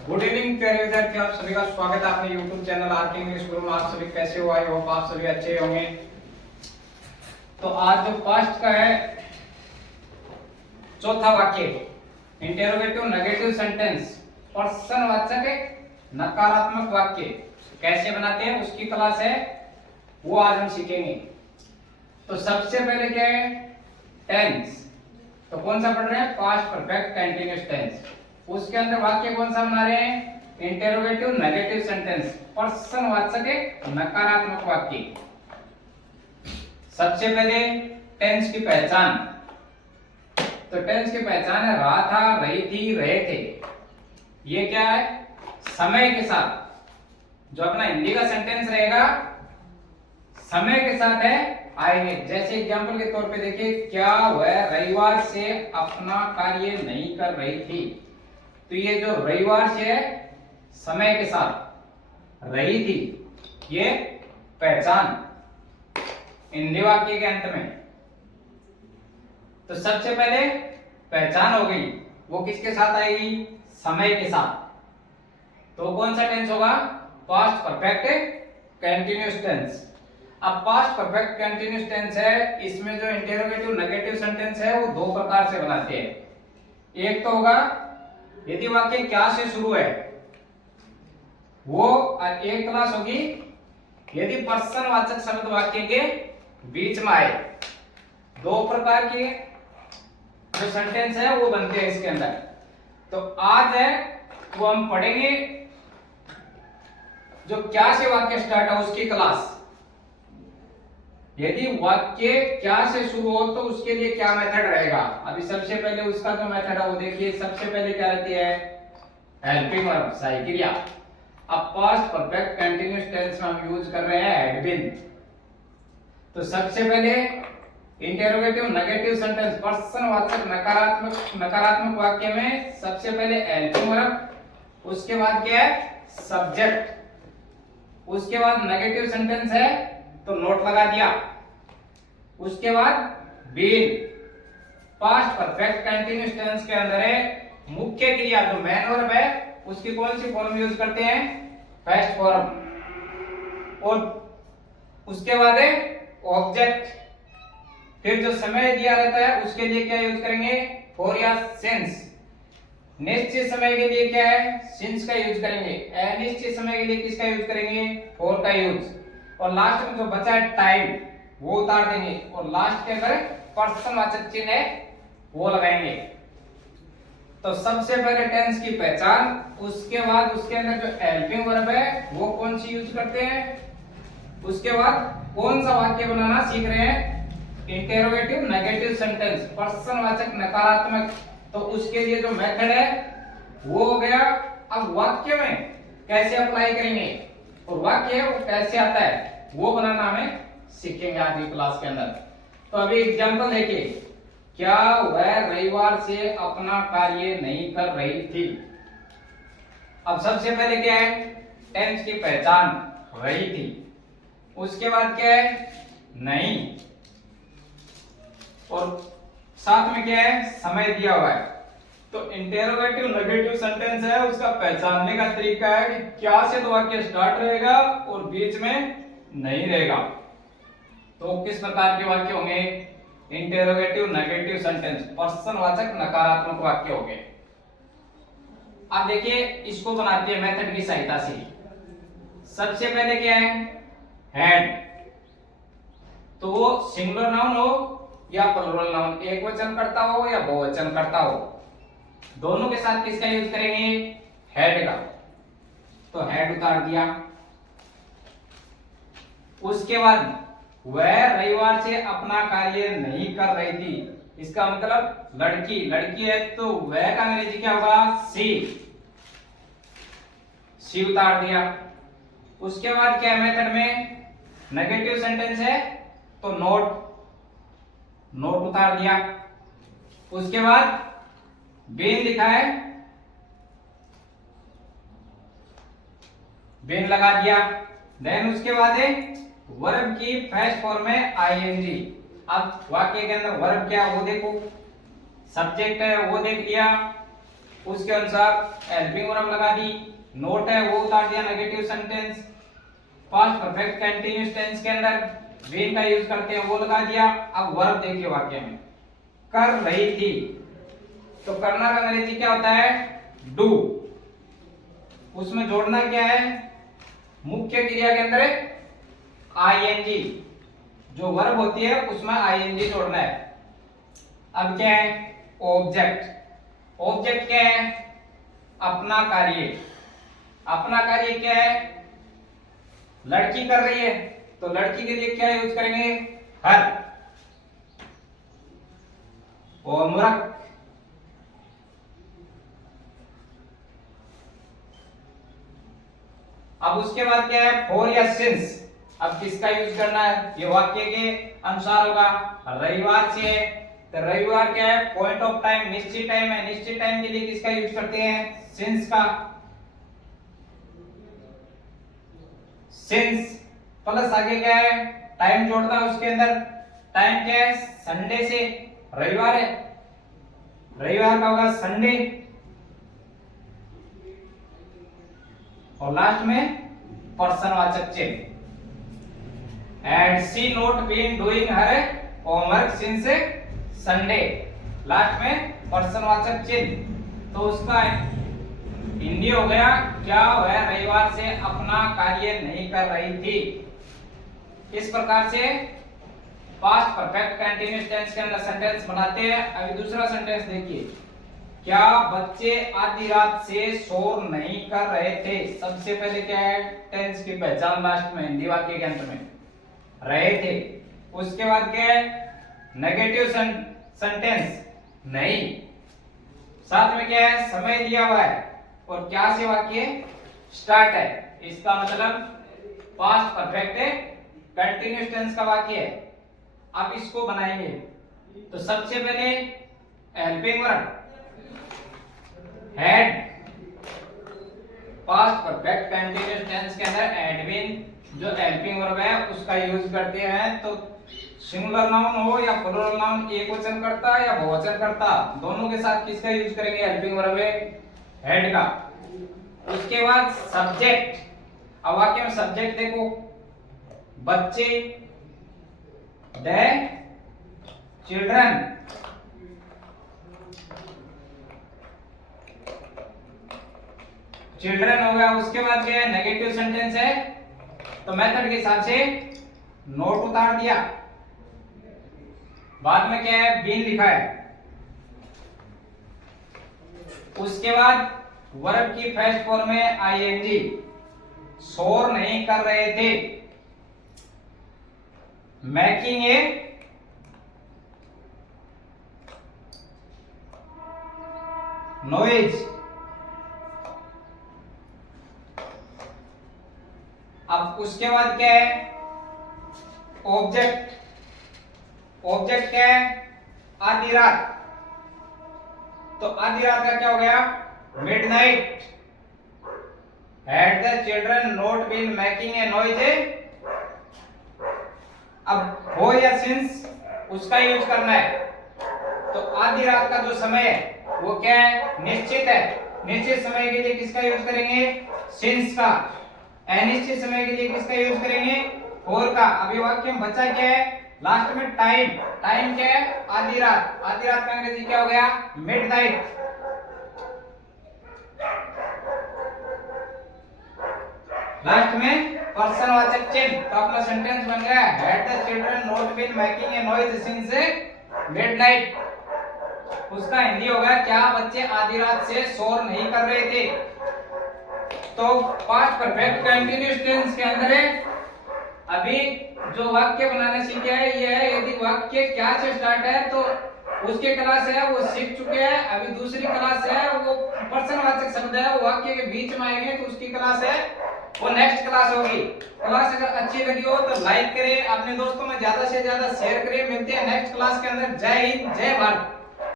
Good evening प्यारे विद्यार्थियों, आप सभी का स्वागत है अपने YouTube चैनल आर के इंग्लिश स्कूल में। आप सभी कैसे हो? आई होप आप सभी अच्छे होंगे। तो आज जो पास्ट का है चौथा वाक्य, इंटेरोगेटिव नेगेटिव सेंटेंस, प्रश्नवाचक नकारात्मक वाक्य कैसे बनाते हैं उसकी क्लास है, वो आज हम सीखेंगे। तो सबसे पहले क्या है? टेंस। तो कौन सा पढ़ रहे हैं? Past perfect continuous tense. उसके अंदर वाक्य कौन सा बना रहे हैं? इंटेरोगेटिव नेगेटिव सेंटेंस, प्रश्नवाचक नकारात्मक वाक्य। सबसे पहले टेंस की पहचान। तो टेंस की पहचान है रहा था, रही थी, रहे थे। ये क्या है? समय के साथ जो अपना हिंदी का सेंटेंस रहेगा समय के साथ है आएंगे। जैसे एग्जांपल के तौर पे देखिए, क्या वह रविवार से अपना कार्य नहीं कर रही थी। तो ये जो रविवार से है समय के साथ, रही थी ये पहचान हिंदी वाक्य के अंत में। तो सबसे पहले पहचान हो गई, वो किसके साथ आएगी? समय के साथ। तो कौन सा टेंस होगा? Past perfect continuous tense. अब पास्ट परफेक्ट कंटीन्यूअस टेंस है, इसमें जो इंटेरोगेटिव नेगेटिव सेंटेंस है वो दो प्रकार से बनाते हैं। एक तो होगा यदि वाक्य क्या से शुरू है, वो एक क्लास होगी यदि प्रश्नवाचक शब्द वाक्य के बीच में आए। दो प्रकार के जो सेंटेंस है वो बनते हैं इसके अंदर। तो आज है वो हम पढ़ेंगे जो क्या से वाक्य स्टार्ट है उसकी क्लास। यदि वाक्य क्या से शुरू हो तो उसके लिए क्या मेथड रहेगा। अभी सबसे पहले उसका जो मेथड है वो देखिए। सबसे पहले क्या रहती है? हेल्पिंग वर्ब, सहायक क्रिया। अब पास्ट परफेक्ट कंटीन्यूअस टेंस में हम यूज कर रहे हैं हैड बीन। तो सबसे पहले इंटेरोगेटिव नेगेटिव सेंटेंस, प्रश्नवाचक नकारात्मक वाक्य में सबसे पहले हेल्पिंग वर्ब, उसके बाद क्या है? सब्जेक्ट, उसके बाद नेगेटिव सेंटेंस है तो नोट लगा दिया, उसके बाद been. Past perfect continuous tense के अंदर है मुख्य क्रिया जो मेन वर्ब है उसकी कौन सी फॉर्म यूज करते हैं? First form. और उसके बाद है ऑब्जेक्ट। फिर जो समय दिया रहता है उसके लिए क्या यूज करेंगे? फॉर या सिंस। निश्चित समय के लिए क्या है? सिंस का यूज करेंगे। अनिश्चित समय के लिए किसका यूज करेंगे? फॉर का यूज। और लास्ट में जो बचा है टाइम वो उतार देंगे और लास्ट के अंदर प्रश्नवाचक चिन्ह है वो लगाएंगे। तो सबसे पहले टेंस की पहचान, उसके बाद उसके अंदर जो हेल्पिंग वर्ब है वो कौन सी यूज करते हैं, उसके बाद कौन सा वाक्य बनाना सीख रहे हैं? इंटेरोगेटिव नेगेटिव सेंटेंस, प्रश्नवाचक नकारात्मक। तो उसके लिए जो मेथड है वो हो गया। अब वाक्य में कैसे अप्लाई करेंगे और वाक्य वो कैसे आता है वो बनाना हमें सीखेंगे आज की क्लास के अंदर। तो अभी एग्जांपल देखिए, क्या वह रविवार से अपना कार्य नहीं कर रही थी। अब सबसे पहले क्या है? टेंस की पहचान, रही थी। उसके बाद क्या है? नहीं। और साथ में क्या है? समय दिया हुआ है। तो इंटेरोगेटिव नेगेटिव सेंटेंस है, उसका पहचानने का तरीका है कि क्या से तो वाक्य स्टार्ट रहेगा और बीच में नहीं रहेगा। तो किस प्रकार के वाक्य होंगे? इंटेरोगेटिव नेगेटिव सेंटेंस, प्रश्नवाचक नकारात्मक वाक्य होंगे। अब देखिए इसको बनाते हैं मेथड की सहायता से। सबसे पहले क्या है? हैड। तो वो सिंगुलर नाउन हो या प्लुरल नाउन, एक वचन करता हो या बहुवचन करता हो, दोनों के साथ किसका यूज करेंगे? हैड का। तो हैड उतार दिया। उसके बाद वह रविवार से अपना कार्य नहीं कर रही थी। इसका मतलब लड़की, लड़की है तो वह का अंग्रेजी क्या होगा? सी। सी उतार दिया। उसके बाद क्या मेथड में? नेगेटिव सेंटेंस है तो नोट, नोट उतार दिया। उसके बाद बीन लिखा है, बीन लगा दिया। देन उसके बाद है वर्ब की फर्स्ट फॉर्म में आईएनजी। अब वाक्य के अंदर वर्ब क्या वो देखो, सब्जेक्ट है वो देख लिया, उसके अनुसार हेल्पिंग वर्ब लगा दी, नोट है वो उतार दिया negative sentence. Past perfect continuous tense के अंदर बीन का यूज करते हैं वो लगा दिया। अब वर्ब देखिए वाक्य में, कर रही थी, तो करना का अंग्रेजी क्या होता है? डू। उसमें जोड़ना क्या है? मुख्य क्रिया के अंदर आईएनजी, जो वर्ब होती है उसमें आईएनजी जोड़ना है। अब क्या है? ऑब्जेक्ट। ऑब्जेक्ट क्या है? अपना कार्य। अपना कार्य क्या है? लड़की कर रही है, तो लड़की के लिए क्या यूज करेंगे? हर। होमवर्क। अब उसके बाद क्या है? फॉर या सिंस। अब किसका यूज करना है? ये वाक्य के अनुसार होगा। रविवार से, तो रविवार क्या है? पॉइंट ऑफ टाइम, निश्चित टाइम है। निश्चित टाइम के लिए किसका यूज करते हैं? सिंस का। सिंस प्लस आगे क्या है? टाइम जोड़ना है उसके अंदर। टाइम क्या है? संडे से, रविवार है, रविवार का होगा संडे। और लास्ट में पर्सनवाचक चिन्ह। And she not been doing her homework since Sunday. Last में पर्सनवाचक चिन्ह। तो उसका हिंदी हो गया, क्या वह रविवार से अपना कार्य नहीं कर रही थी। इस प्रकार से पास्ट परफेक्ट कंटीन्यूअस टेंस के अंदर सेंटेंस बनाते हैं। अभी दूसरा सेंटेंस देखिए, क्या बच्चे आधी रात से शोर नहीं कर रहे थे। सबसे पहले क्या है? टेंस की पहचान लास्ट में हिंदी वाक्य के अंत में, रहे थे। उसके बाद क्या है? नेगेटिव सेंटेंस, नहीं। साथ में क्या है? समय दिया हुआ है और क्या से वाक्य स्टार्ट है। इसका मतलब पास्ट परफेक्ट कंटीन्यूअस टेंस का वाक्य है। अब इसको बनाएंगे, तो सबसे पहले helping verb had. Past perfect continuous tense के अंदर हैड बीन जो हेल्पिंग वर्ब है उसका यूज करते हैं। तो सिंगुलर नाउन हो या प्लूरल नाउन, एक वचन करता या बहुवचन करता, दोनों के साथ किसका यूज करेंगे? हेल्पिंग वर्ब है हेड का। उसके बाद सब्जेक्ट। अब वाक्य में सब्जेक्ट देखो, बच्चे, द चिल्ड्रन। चिल्ड्रन हो गया। उसके बाद क्या है? नेगेटिव सेंटेंस है, तो मेथड के हिसाब से नोट उतार दिया। बाद में क्या है? बीन लिखा है। उसके बाद वर्ब की फर्स्ट फॉर्म में आईएनजी, शोर नहीं कर रहे थे। Making a noise. अब उसके बाद क्या है? ऑब्जेक्ट। ऑब्जेक्ट क्या है? आधी रात, तो आधी रात का क्या हो गया? Midnight. Had the children not been making a noise. अब हो या सिंस उसका यूज करना है। तो आधी रात का जो समय है वो क्या है? निश्चित है। निश्चित समय के लिए किसका यूज करेंगे? सिंस का। अनिश्चित समय के लिए किसका यूज करेंगे? फॉर का। अभी वाक्य में बचा क्या है? लास्ट में टाइम। टाइम क्या है? आधी रात। आधी रात का अंग्रेजी क्या हो गया? मिडनाइट। लास्ट में पर्सनवाचक चिन्ह। तो अपना सेंटेंस बन गया, had the children not been making a noise since midnight. उसका हिंदी होगा, क्या बच्चे आधी रात से शोर नहीं कर रहे थे। तो पास्ट परफेक्ट कंटीन्यूअस टेंस के अंदर अभी जो वाक्य बनाने सीखे हैं ये है, यदि वाक्य क्या से स्टार्ट है तो उसके क्लास है वो सीख चुके हैं। अभी दूसरी क्लास है वो पर्सनवाचक शब्द है, वो वाक्य के बीच में आएंगे तो उसकी क्लास है वो नेक्स्ट क्लास होगी। क्लास अगर अच्छी लगी हो तो लाइक करें, अपने दोस्तों में ज्यादा से ज्यादा शेयर करें। मिलते हैं नेक्स्ट क्लास के अंदर। जय हिंद, जय भारत।